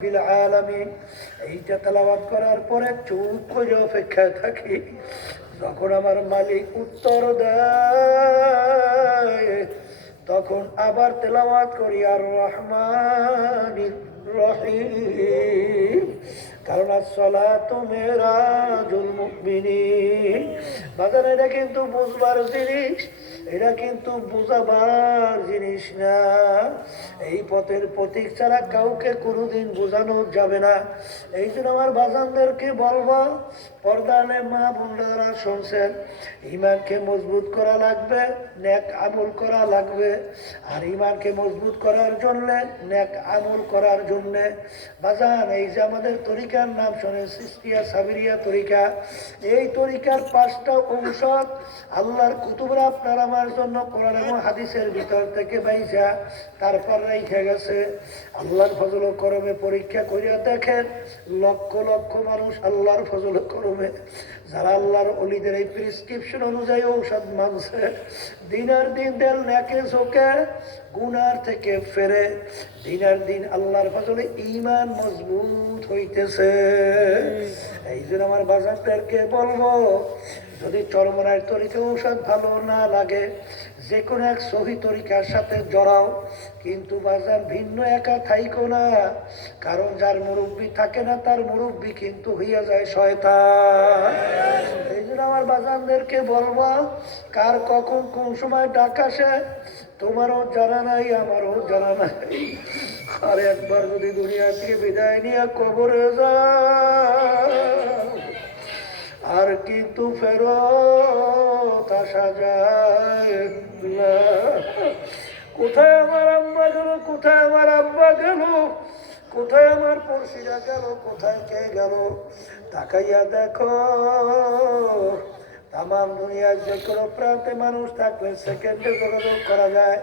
আলামিন এইটা তেলাওয়াত করার পরে চুপ করে অপেক্ষায় থাকি যখন আমার মালিক উত্তর দেয় তখন আবার তেলাওয়াত করি আর রহমানির রহিম। কারণ আসসালাতু মিরাজুল মুমিনিন। বাজার এটা কিন্তু বুঝবার জিনিস, এটা কিন্তু বুঝাবার জিনিস না। এই পথের প্রতীক ছাড়া কাউকে কোনোদিন বোঝানো যাবে না। এই জন্য আমার বাজানদেরকে বলবো, পর্দানে মা বোনরা শুনছেন, ইমানকে মজবুত করা লাগবে, নেক আমল করা লাগবে। আর ইমানকে মজবুত করার জন্যে, নেক আমল করার জন্যে বাজান এই যে আমাদের তরিকার নাম শোনে সিস্তিয়া সাবিরিয়া তরিকা, এই তরিকার 5টা ঔষধ আল্লাহর কুতুবরা আপনার আমার জন্য কোরআন এবং হাদিসের ভিতর থেকে বাইসা তারপর রেখে গেছে। আল্লাহর ফজল করমে পরীক্ষা করিয়া দেখেন, লক্ষ লক্ষ মানুষ আল্লাহর ফজল করমে যারা আল্লাহর অলিদের এই প্রেসক্রিপশন অনুযায়ী ঔষধ মানছে, দিনের দিন দেল নেকে চোখে গুনার থেকে ফেরে, দিনের দিন আল্লাহর ফজলে ঈমান মজবুত হইতেছে। এই জন্য আমার বাজারদেরকে বলবো, যদি চরমনার তরিকা ঔষধ ভালো না লাগে, যে কোনো এক সহি তরিকার সাথে জড়াও, কিন্তু বাজার ভিন্ন একা থাইকো না। কারণ যার মুরব্বী থাকে না তার মুরব্বী কিন্তু হইয়া যায় শয়তান। এই জন্য আমার বাজানদেরকে বলবো, কার কখন কোন সময় ডাক আসে তোমারও জানা নাই, আমারও জানা নাই। আর একবার যদি দুনিয়া থেকে বিদায় নিয়ে কবরে যায় আর কিন্তু ফেরত আসা যায় না। কোথায় আমার আম্মা গেল, কোথায় আমার আব্বা গেল, কোথায় আমার পড়শিরা গেল, কোথায় কে গেল, তাকাইয়া দেখো। তাম দুনিয়ার যে কোনো প্রান্তে মানুষ থাকলে সেকেন্ডে যোগাযোগ করা যায়।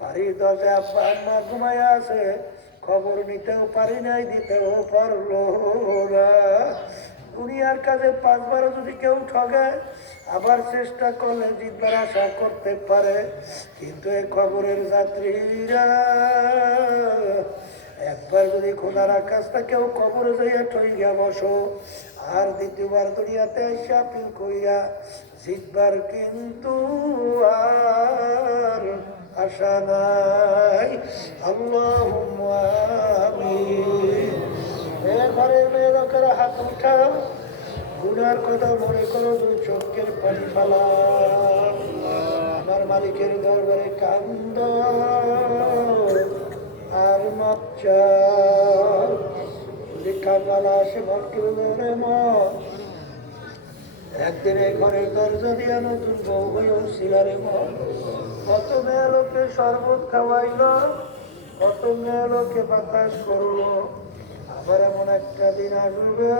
বাড়ির দরজায় আব্বা আম্মা ঘুমাইয়া আছে, খবর নিতেও পারি নাই, দিতেও পারলো না। দুনিয়ার কাজে 5বার যদি কেউ ঠগে, আবার চেষ্টা করলে জিতবার আশা করতে পারে। কিন্তু এই খবরের যাত্রীরা একবার যদি খোদার আকাশটা কেউ কবরে যাইয়া ঠইয়া বসো, আর দ্বিতীয়বার দুনিয়াতে শাপিং কইয়া জিতবার কিন্তু আর আশা নাই। আল্লাহুম্মা আমিন। ঘরের মেয়ে লোকেরা হাত উঠাও, গুনার কথা মনে করো, 2 চোখের পানি ফালা, আমার মালিকের দরবারে কান্দ আর মাপ চাও। যদি কান্নালা আসে ভক্তের ধরে মন, একদিনে ঘরের দরজা দিয়া নতুন বউ হয়েও ছিলারে মন। কত মেয়ে লোকে শরবত খাওয়াইল, কত মেয়ে লোকে বাতাস করলো, আবার এমন একটা দিন আসবে